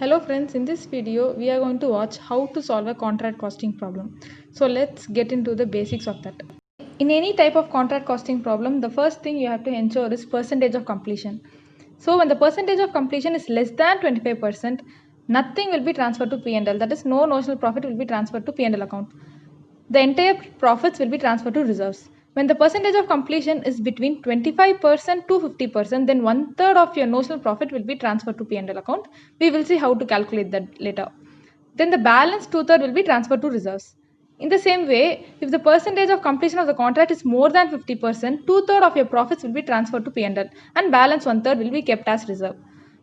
Hello friends, in this video we are going to watch how to solve a contract costing problem. So let's get into the basics of that. In any type of contract costing problem, the first thing you have to ensure is percentage of completion. So when the percentage of completion is less than 25%, nothing will be transferred to P&L. That is, no notional profit will be transferred to P&L account. The entire profits will be transferred to reserves. When the percentage of completion is between 25% to 50%, then one third of your notional profit will be transferred to P&L account. We will see how to calculate that later. Then the balance two-third will be transferred to reserves. In the same way, if the percentage of completion of the contract is more than 50%, two-third of your profits will be transferred to P&L and balance one-third will be kept as reserve.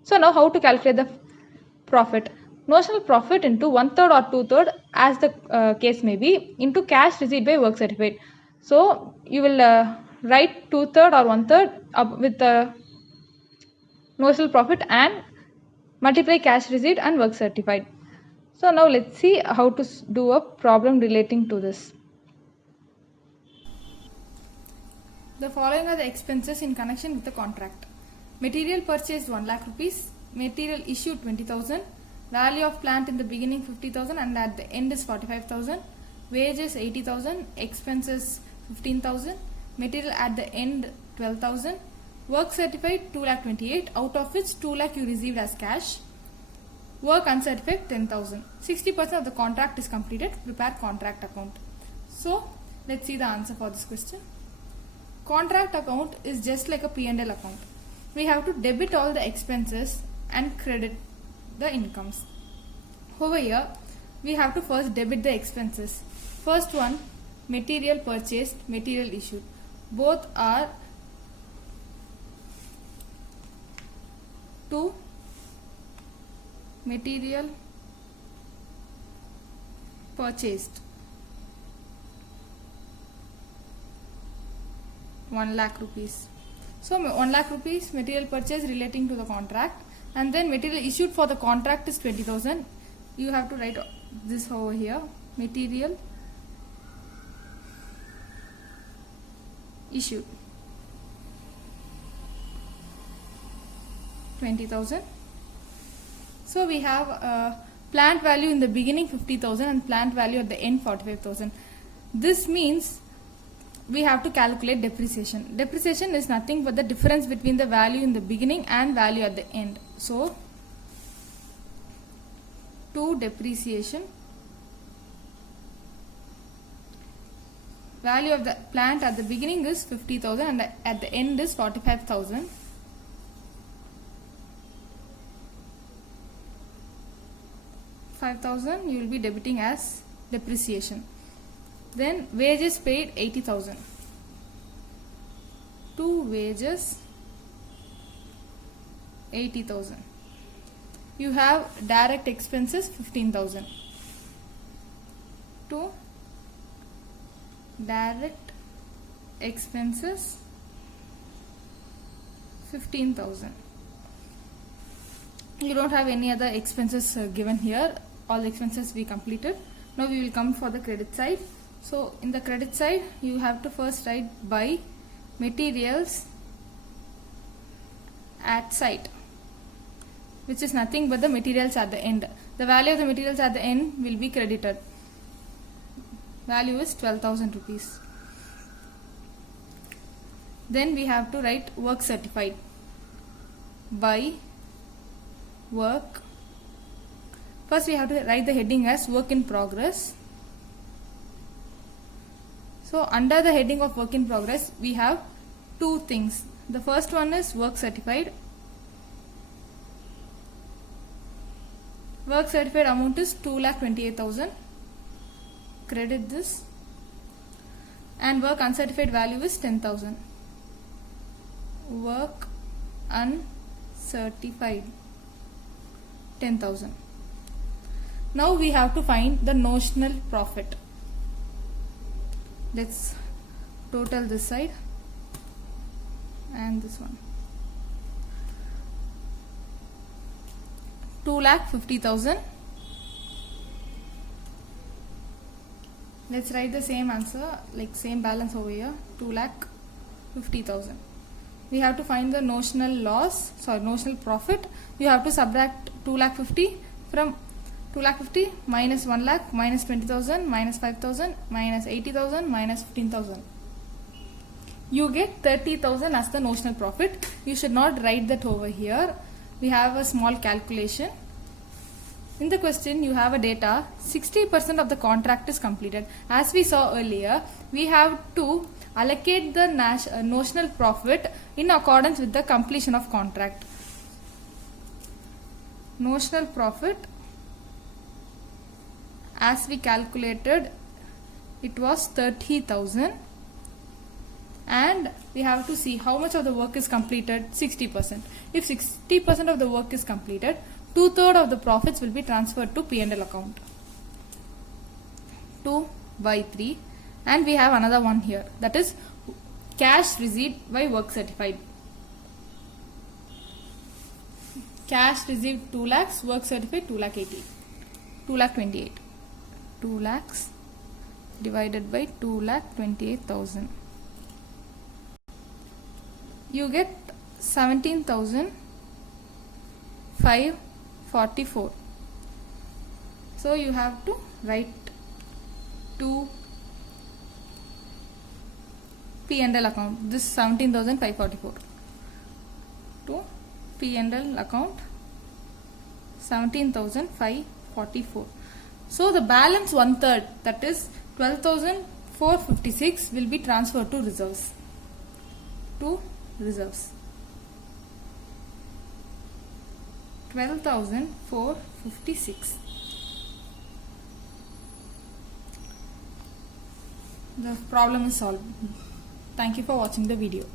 So now how to calculate the profit? Notional profit into one-third or two-third as the case may be into cash received by work certified. So you will write two-third or one-third with the notional profit and multiply cash received and work certified. So now let's see how to do a problem relating to this. The following are the expenses in connection with the contract. Material purchased 1 lakh rupees, material issued 20,000, value of plant in the beginning 50,000 and at the end is 45,000, wages 80,000, expenses 15,000, material at the end 12,000, work certified 2 lakh 28, out of which 2 lakh you received as cash, work uncertified 10,000. 60% of the contract is completed. Prepare contract account. So let's see the answer for this question. Contract account is just like a P&L account. We have to debit all the expenses and credit the incomes. Over here, we have to first debit the expenses. First one, material purchased, material issued. Both are to material purchased 1 lakh rupees. So 1 lakh rupees material purchase relating to the contract, and then material issued for the contract is 20,000. You have to write this over here. Material issued 20,000. So we have plant value in the beginning 50,000 and plant value at the end 45,000. This means we have to calculate depreciation. Depreciation is nothing but the difference between the value in the beginning and value at the end. So to depreciation, value of the plant at the beginning is 50,000 and at the end is 45,000. You will be debiting as depreciation. Then wages paid 80,000. To wages 80,000. You have direct expenses 15,000. To direct expenses 15,000. You don't have any other expenses given here. All expenses we completed. Now we will come for the credit side. So in the credit side, you have to first write buy materials at site, which is nothing but the materials at the end. The value of the materials at the end will be credited. Value is 12,000 rupees. Then we have to write work certified. Buy work. First we have to write the heading as work in progress. So under the heading of work in progress, we have two things. The first one is work certified. Work certified amount is 2,28,000. Credit this. And work uncertified value is 10,000. Work uncertified 10,000. Now we have to find the notional profit. Let's total this side and this one. 2,50,000. Let's write the same answer, like same balance over here. 2,50,000. We have to find the notional profit. You have to subtract 2,50,000 from 2 lakh 50 minus 1 lakh minus 20,000 minus 5,000 minus 80,000 minus 15,000. You get 30,000 as the notional profit. You should not write that over here. We have a small calculation. In the question you have a data 60% of the contract is completed. As we saw earlier, we have to allocate the notional profit in accordance with the completion of contract. Notional profit, as we calculated, it was 30,000, and we have to see how much of the work is completed. 60%. If 60% of the work is completed, 2/3 of the profits will be transferred to P&L account. 2/3, and we have another one here, that is cash received by work certified. Cash received 2 lakhs, work certified 2 lakh 80, 2 lakh 28. 2 lakhs divided by 2 lakh 28,000. You get 17,544. So you have to write to P&L account this 17,544 to P&L account 17,544. So the balance 1/3, that is 12,456, will be transferred to reserves. To reserves. 12,456. The problem is solved. Thank you for watching the video.